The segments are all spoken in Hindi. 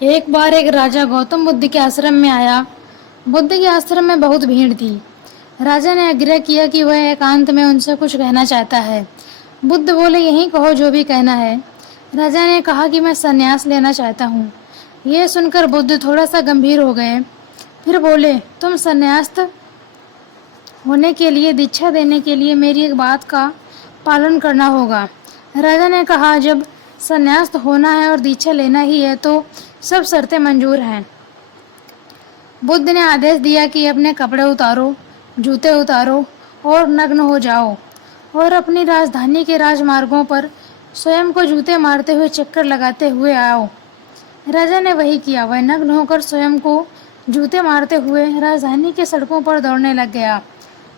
एक बार एक राजा गौतम बुद्ध के आश्रम में आया। बुद्ध के आश्रम में बहुत भीड़ थी। राजा ने आग्रह किया कि वह एकांत में उनसे कुछ कहना चाहता है। बुद्ध बोले, यहीं कहो जो भी कहना है। राजा ने कहा कि मैं संन्यास लेना चाहता हूँ। यह सुनकर बुद्ध थोड़ा सा गंभीर हो गए। फिर बोले, तुम संन्यास्त होने के लिए, दीक्षा देने के लिए मेरी एक बात का पालन करना होगा। राजा ने कहा, जब संन्यास्त होना है और दीक्षा लेना ही है तो सब शर्तें मंजूर हैं। बुद्ध ने आदेश दिया कि अपने कपड़े उतारो, जूते उतारो और नग्न हो जाओ और अपनी राजधानी के राजमार्गों पर स्वयं को जूते मारते हुए चक्कर लगाते हुए आओ। राजा ने वही किया। वह नग्न होकर स्वयं को जूते मारते हुए राजधानी के सड़कों पर दौड़ने लग गया।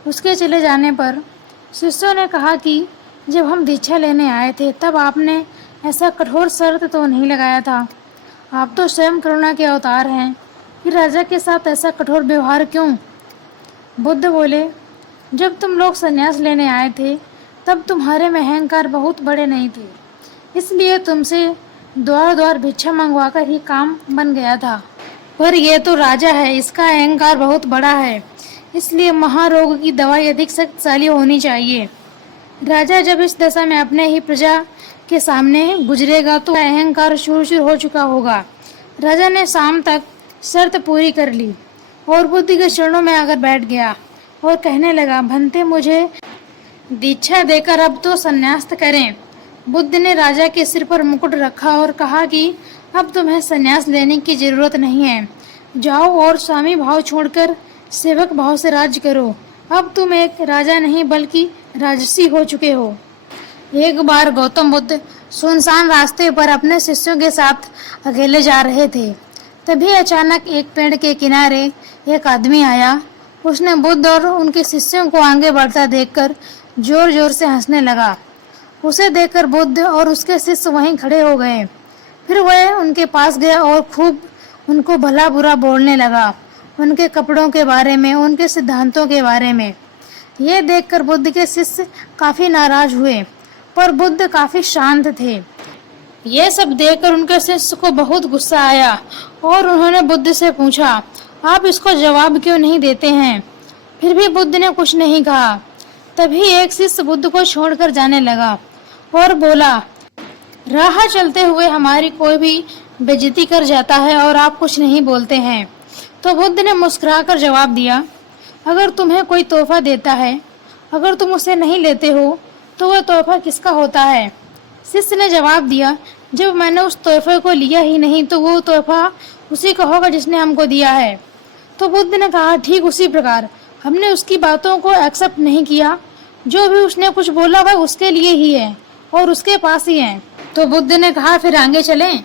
उसके चले जाने पर शिष्यों ने कहा कि जब हम दीक्षा लेने आए थे तब आपने ऐसा कठोर शर्त तो नहीं लगाया था। आप तो स्वयं करुणा के अवतार हैं, फिर राजा के साथ ऐसा कठोर व्यवहार क्यों? बुद्ध बोले, जब तुम लोग संन्यास लेने आए थे तब तुम्हारे में अहंकार बहुत बड़े नहीं थे, इसलिए तुमसे द्वार द्वार भिक्षा मंगवाकर ही काम बन गया था। पर यह तो राजा है, इसका अहंकार बहुत बड़ा है, इसलिए महारोग की दवाई अधिक शक्तिशाली होनी चाहिए। राजा जब इस दशा में अपने ही प्रजा के सामने गुजरेगा तो अहंकार शूर हो चुका होगा। राजा ने शाम तक शर्त पूरी कर ली और बुद्ध के चरणों में आकर बैठ गया और कहने लगा, भंते मुझे दीक्षा देकर अब तो संन्यास्त करें। बुद्ध ने राजा के सिर पर मुकुट रखा और कहा कि अब तुम्हें संन्यास लेने की जरूरत नहीं है। जाओ और स्वामी भाव छोड़कर सेवक भाव से राज्य करो। अब तुम एक राजा नहीं बल्कि राजसी हो चुके हो। एक बार गौतम बुद्ध सुनसान रास्ते पर अपने शिष्यों के साथ अकेले जा रहे थे। तभी अचानक एक पेड़ के किनारे एक आदमी आया। उसने बुद्ध और उनके शिष्यों को आगे बढ़ता देखकर जोर जोर से हंसने लगा। उसे देखकर बुद्ध और उसके शिष्य वहीं खड़े हो गए। फिर वह उनके पास गया और खूब उनको भला बुरा बोलने लगा, उनके कपड़ों के बारे में, उनके सिद्धांतों के बारे में। यह देखकर बुद्ध के शिष्य काफी नाराज हुए, पर बुद्ध काफी शांत थे। यह सब देखकर उनके शिष्य को बहुत गुस्सा आया और उन्होंने बुद्ध से पूछा, आप इसको जवाब क्यों नहीं देते हैं? फिर भी बुद्ध ने कुछ नहीं कहा। तभी एक शिष्य बुद्ध को छोड़कर जाने लगा और बोला, राह चलते हुए हमारी कोई भी बेइज्जती कर जाता है और आप कुछ नहीं बोलते हैं। तो बुद्ध ने मुस्कुराकर जवाब दिया, अगर तुम्हें कोई तोहफा देता है, अगर तुम उसे नहीं लेते हो तो वह तोहफा किसका होता है? शिष्य ने जवाब दिया, जब मैंने उस तोहफे को लिया ही नहीं तो वो तोहफा उसी का होगा जिसने हमको दिया है। तो बुद्ध ने कहा, ठीक उसी प्रकार हमने उसकी बातों को एक्सेप्ट नहीं किया। जो भी उसने कुछ बोला वह उसके लिए ही है और उसके पास ही है। तो बुद्ध ने कहा, फिर आगे चलें।